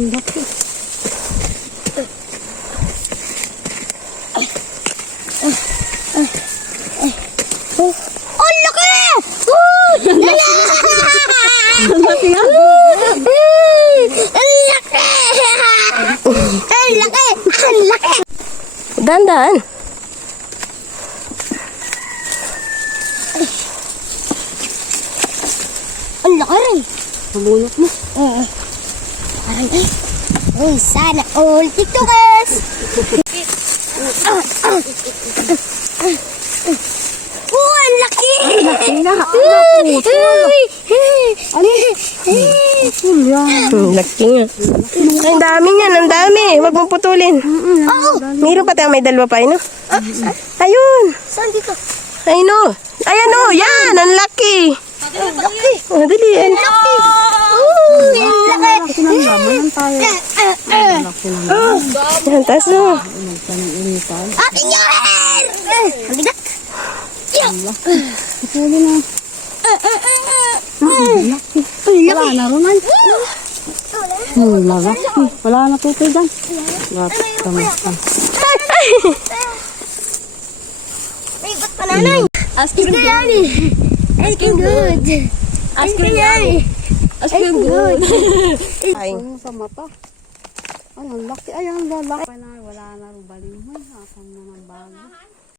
Ang laki. Ang laki! Ang laki nga. Ang laki! Ang laki! Ang laki! Dandan. Ang laki rin. Mabunot mo. Oo. Parang uy, sana all tiktokers! Oh, ang laki! Laki nga. Laki nga. Ay, ang dami niyan, ang dami. Huwag mong putulin. Meron pa tayo, may dalawa pa, no? Ayun. Saan dito? Ayun, no. Ayan, no. Yan, ang laki. Laki! Oh, dali, yan. Laki! Oh, ang laki! Laki ng laman tayo. Laki ng laman. Yan, taas, no. Nagtanong-initan. Akin yan! Ang bigat! Putuli na. Laki. Wala na Roman. Laki. Wala na tutoy dyan. Laki naman. May igot pa nanay! Asking good! Asking good! Asking good! Asking good! Ay. Ano sa mata? Ay, ang laki. Ay, ang lalaki. Wala na rin baling mo. Asan na ng bago.